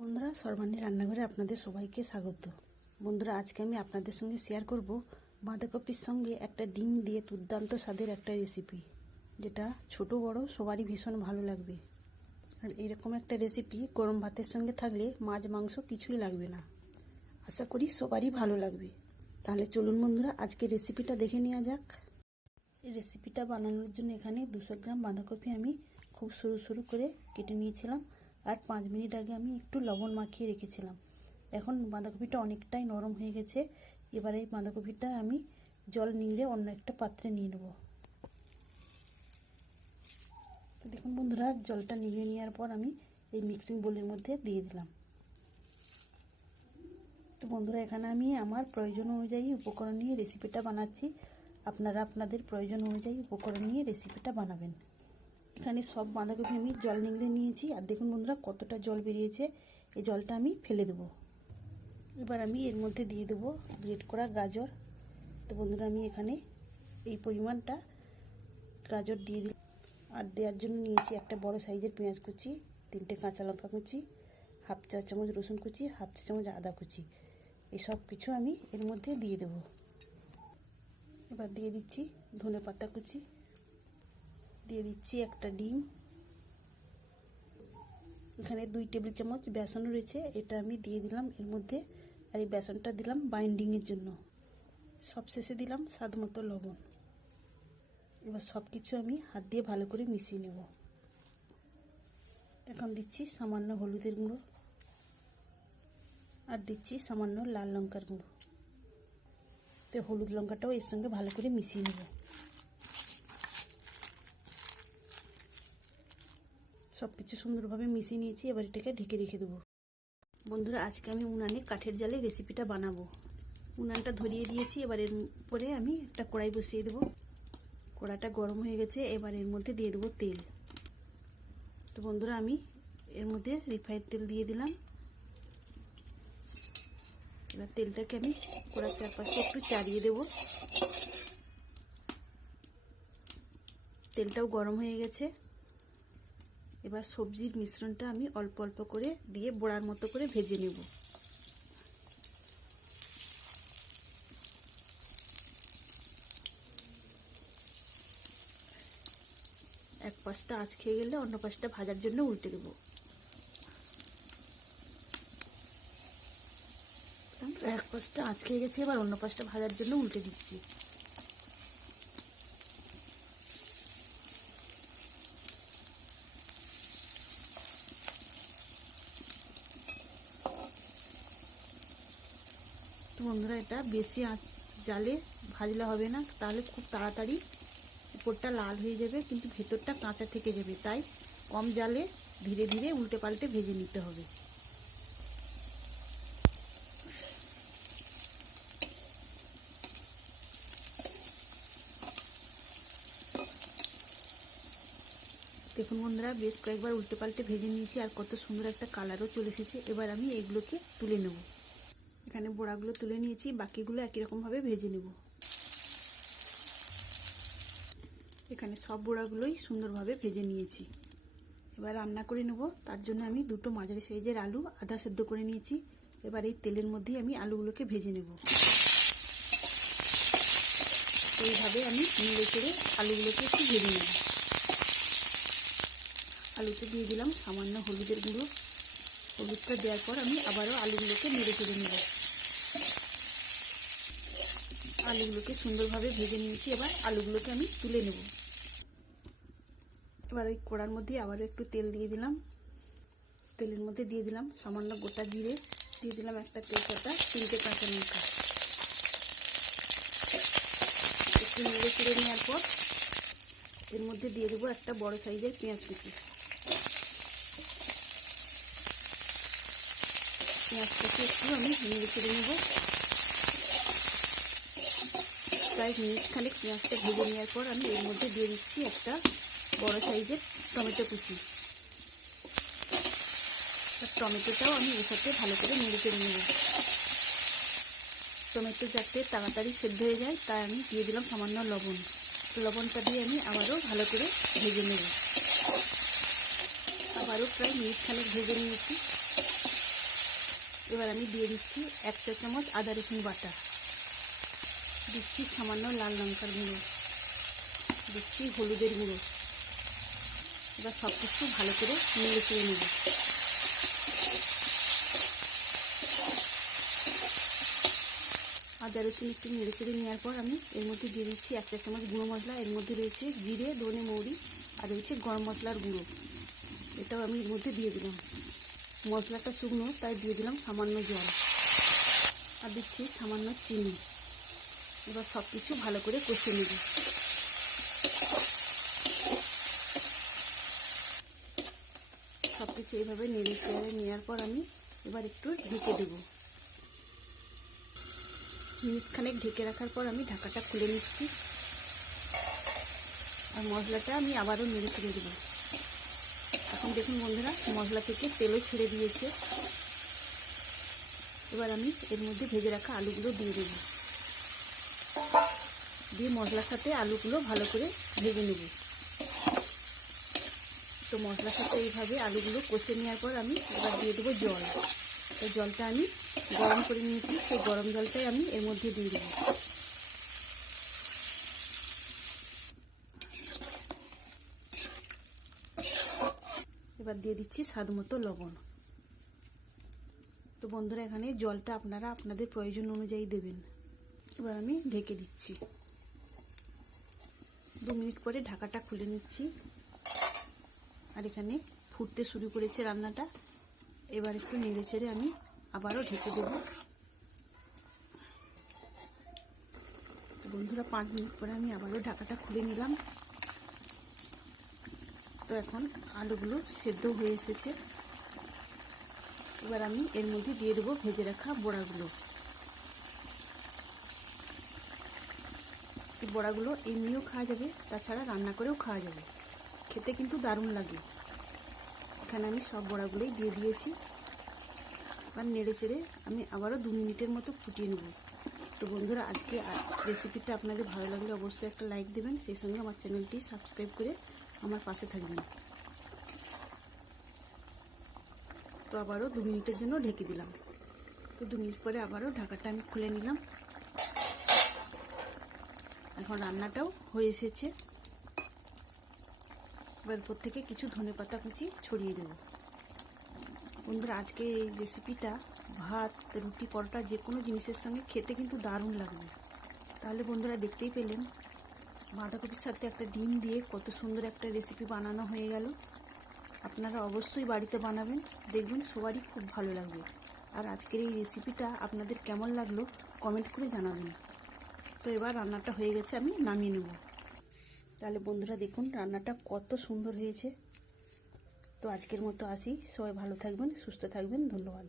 বন্ধুরা, সর্বাণী রান্নাঘরে আপনাদের সবাইকে স্বাগত। বন্ধুরা, আজকে আমি আপনাদের সঙ্গে শেয়ার করব বাঁধাকপির সঙ্গে একটা ডিম দিয়ে দুর্দান্ত স্বাদের একটা রেসিপি, যেটা ছোট বড় সবারই ভীষণ ভালো লাগবে। আর এরকম একটা রেসিপি গরম ভাতের সঙ্গে থাকলে মাছ মাংস কিছুই লাগবে না। আশা করি সবারই ভালো লাগবে। তাহলে চলুন বন্ধুরা, আজকে রেসিপিটা দেখে নেওয়া যাক। এই রেসিপিটা বানানোর জন্য এখানে 200 গ্রাম বাঁধাকপি আমি খুব সরু সরু করে কেটে নিয়েছিলাম। আর 5 মিনিট আগে আমি একটু লবণ মাখিয়ে রেখেছিলাম। এখন বাঁধাকপিটা অনেকটাই নরম হয়ে গেছে। এবারে এই বাঁধাকপিটা আমি জল নিংড়ে অন্য একটা পাত্রে নিয়ে নেব। তো দেখুন বন্ধুরা, জলটা নিংড়ে নেওয়ার পর আমি এই মিক্সিং বোলের মধ্যে দিয়ে দিলাম। তো বন্ধুরা, এখানে আমি আমার প্রয়োজন অনুযায়ী উপকরণ নিয়ে রেসিপিটা বানাচ্ছি। আপনারা আপনাদের প্রয়োজন অনুযায়ী উপকরণ নিয়ে রেসিপিটা বানাবেন। এখানে সব বাঁধাকপি আমি জল নিংড়ে নিয়েছি। আর দেখুন বন্ধুরা, কতটা জল বেরিয়েছে। এই জলটা আমি ফেলে দেবো। এবার আমি এর মধ্যে দিয়ে দেবো গ্রেট করা গাজর। তো বন্ধুরা, আমি এখানে এই পরিমাণটা গাজর দিয়ে দিই। আর দেওয়ার জন্য নিয়েছি একটা বড় সাইজের পেঁয়াজ কুচি, 3টে কাঁচা লঙ্কা কুচি, হাফ চা চামচ রসুন কুচি, হাফ চা চামচ আদা কুচি। এই সব কিছু আমি এর মধ্যে দিয়ে দেবো। এবার দিয়ে দিচ্ছি ধনে পাতা কুচি, দিয়ে দিচ্ছি একটা ডিম। এখানে 2 টেবিল চামচ বেসন রয়েছে, এটা আমি দিয়ে দিলাম এর মধ্যে। আর এই বেসনটা দিলাম বাইন্ডিংয়ের জন্য। সব শেষে দিলাম স্বাদ মতো লবণ। এবার সব কিছু আমি হাত দিয়ে ভালো করে মিশিয়ে নেব। এখন দিচ্ছি সামান্য হলুদের গুঁড়ো, আর দিচ্ছি সামান্য লাল লঙ্কার গুঁড়ো। তো হলুদ লঙ্কাটাও এর সঙ্গে ভালো করে মিশিয়ে নেব। সব কিছু সুন্দরভাবে মিশিয়ে নিয়েছি। এবার এটাকে ঢেকে রেখে দেবো। বন্ধুরা, আজকে আমি উনানে কাঠের জালে রেসিপিটা বানাবো। উনানটা ধরিয়ে দিয়েছি। এবার এর উপরে আমি একটা কড়াই বসিয়ে দেবো। কড়াইটা গরম হয়ে গেছে। এবার এর মধ্যে দিয়ে দেবো তেল। তো বন্ধুরা, আমি এর মধ্যে রিফাইন্ড তেল দিয়ে দিলাম। এবার তেলটাকে আমি কড়ার চারপাশে একটু চাড়িয়ে দেবো। তেলটাও গরম হয়ে গেছে। এবার সবজির মিশ্রণটা আমি অল্প অল্প করে দিয়ে বড়ার মতো করে ভেজে নেব। এক পাশটা আঁচ খেয়ে গেলে অন্য পাশটা ভাজার জন্য উল্টে দেব। এক পাশটা আঁচ খেয়ে গেছে, এবার অন্য পাশটা ভাজার জন্য উল্টে দিচ্ছি। তো বন্ধুরা, এটা বেশি জালে ভাজলে হবে না, তাহলে খুব তাড়াতাড়ি উপরটা লাল হয়ে যাবে কিন্তু ভেতরটা কাঁচা থেকে যাবে। তাই কম জালে ধীরে ধীরে উল্টে পাল্টে ভেজে নিতে হবে। দেখুন বন্ধুরা, বেশ কয়েকবার উল্টে পাল্টে ভেজে নিয়েছি। আর কত সুন্দর একটা কালারও চলে এসেছে। এবার আমি এগুলোকে তুলে নেব। এখানে বড়াগুলো তুলে নিয়েছি, বাকিগুলো একই রকমভাবে ভেজে নেব। এখানে সব বড়াগুলোই সুন্দরভাবে ভেজে নিয়েছি। এবার রান্না করে নেব। তার জন্য আমি 2টো মাঝারি সাইজের আলু আধা সেদ্ধ করে নিয়েছি। এবার এই তেলের মধ্যেই আমি আলুগুলোকে ভেজে নেব। এইভাবে আমি নেড়ে চেড়ে আলুগুলোকে একটু ভেজে নেব। আলুতে দিয়ে দিলাম সামান্য হলুদের গুঁড়ো। হলুদটা দেওয়ার পর আমি আবারও আলুগুলোকে নেড়ে চেড়ে নেব। আলুগুলোকে সুন্দরভাবে ভেজে নিয়েছি। এবার আলুগুলোকে আমি তুলে নেব। এবার ওই কড়ার মধ্যে আবারও একটু তেল দিয়ে দিলাম। তেলের মধ্যে দিয়ে দিলাম সামান্য গোটা জিরে, দিয়ে দিলাম একটা তেজপাতা, 3টে কাঁচা লঙ্কা। একটু নেড়ে চেড়ে নেওয়ার পর এর মধ্যে দিয়ে দেবো একটা বড় সাইজের পেঁয়াজ কুচি। পেঁয়াজটাকে একটু আমি নেড়ে চেড়ে নেব। প্রায় মিনিট খানেক পেঁয়াজটা ভেজে নেওয়ার পর আমি এর মধ্যে দিয়ে দিচ্ছি একটা বড় সাইজের টমেটো কুচি। টমেটোটাও আমি এর সাথে ভালো করে নেড়ে চেড়ে নেব। টমেটো যাতে তাড়াতাড়ি সেদ্ধ হয়ে যায় তাই আমি দিয়ে দিলাম সামান্য লবণ। লবণটা দিয়ে আমি আবারও ভালো করে ভেজে নেব। আবারও প্রায় মিনিট খানেক ভেজে নিয়েছি। এবার আমি দিয়ে দিচ্ছি 1 চা চামচ আদা রসুন বাটা, দিচ্ছি সামান্য লাল লঙ্কার গুঁড়ো, দিচ্ছি হলুদের গুঁড়ো। এবার সব কিছু ভালো করে নেড়ে চেড়ে নেব। আদা রসুন একটু নেড়ে চেড়ে নেওয়ার পর আমি এর মধ্যে দিয়ে দিচ্ছি 1 চা চামচ গুঁড়ো মশলা। এর মধ্যে রয়েছে জিরে, ধনে, মৌরি আর রয়েছে গরম মশলার গুঁড়ো, এটাও আমি এর মধ্যে দিয়ে দিলাম। মশলাটা শুকনো তাই দিয়ে দিলাম সামান্য জল আর দিচ্ছি সামান্য চিনি। এবার সব কিছু ভালো করে কষিয়ে নেব। সব কিছু এইভাবে নেড়ে চেড়ে নেওয়ার পর আমি এবার একটু ঢেকে দেব। মিনিটখানেক ঢেকে রাখার পর আমি ঢাকাটা খুলে নিচ্ছি আর মশলাটা আমি আবারও নেড়ে চেড়ে দেবো। এখন দেখুন বন্ধুরা, মশলা থেকে তেলও ছেড়ে দিয়েছে। এবার আমি এর মধ্যে ভেজে রাখা আলুগুলো দিয়ে দেব, দিয়ে মশলার সাথে আলুগুলো ভালো করে ভেজে নেব। তো মশলার সাথে এইভাবে আলুগুলো কষে নেওয়ার পর আমি এবার দিয়ে দেবো জল। তো জলটা আমি গরম করে নিয়েছি, সেই গরম জলটাই আমি এর মধ্যে দিয়ে দেবো। এবার দিয়ে দিচ্ছি স্বাদ মতো লবণ। তো বন্ধুরা, এখানে জলটা আপনারা আপনাদের প্রয়োজন অনুযায়ী দেবেন। এবার আমি ঢেকে দিচ্ছি। 2 মিনিট পরে ঢাকাটা খুলে নিচ্ছি আর এখানে ফুটতে শুরু করেছে রান্নাটা। এবার একটু নেড়ে চেড়ে আমি আবারও ঢেকে দেব। তো বন্ধুরা, 5 মিনিট পরে আমি আবারও ঢাকাটা খুলে নিলাম। তো এখন আলুগুলো সেদ্ধ হয়ে এসেছে। এবার আমি এর মধ্যে দিয়ে দেবো ভেজে রাখা বড়াগুলো। এই বড়াগুলো এমনিও খাওয়া যাবে, তাছাড়া রান্না করেও খাওয়া যাবে, খেতে কিন্তু দারুণ লাগে। এখানে আমি সব বড়াগুলোই দিয়ে দিয়েছি। আর নেড়ে চেড়ে আমি আবারও 2 মিনিটের মতো ফুটিয়ে নেব। তো বন্ধুরা, আজকে রেসিপিটা আপনাদের ভালো লাগলে অবশ্যই একটা লাইক দেবেন, সেই সঙ্গে আমার চ্যানেলটি সাবস্ক্রাইব করে আমার পাশে থাকবেন। তো আবারও 2 মিনিটের জন্য ঢেকে দিলাম। তো 2 মিনিট পরে আবারও ঢাকাটা আমি খুলে নিলাম। এখন রান্নাটাও হয়ে এসেছে। এবার উপর থেকে কিছু ধনেপাতা কুচি ছড়িয়ে দেব। বন্ধুরা, আজকে এই রেসিপিটা ভাত, রুটি, পরোটা যে কোনো জিনিসের সঙ্গে খেতে কিন্তু দারুণ লাগবে। তাহলে বন্ধুরা, দেখতেই পেলেন বাঁধাকপির সাথে একটা ডিম দিয়ে কত সুন্দর একটা রেসিপি বানানো হয়ে গেল। আপনারা অবশ্যই বাড়িতে বানাবেন, দেখবেন সবারই খুব ভালো লাগবে। আর আজকের এই রেসিপিটা আপনাদের কেমন লাগলো কমেন্ট করে জানাবেন। তো এবার রান্নাটা হয়ে গেছে, আমি নামিয়ে নেব। তাহলে বন্ধুরা, দেখুন রান্নাটা কত সুন্দর হয়েছে। তো আজকের মতো আসি, সবাই ভালো থাকবেন, সুস্থ থাকবেন, ধন্যবাদ।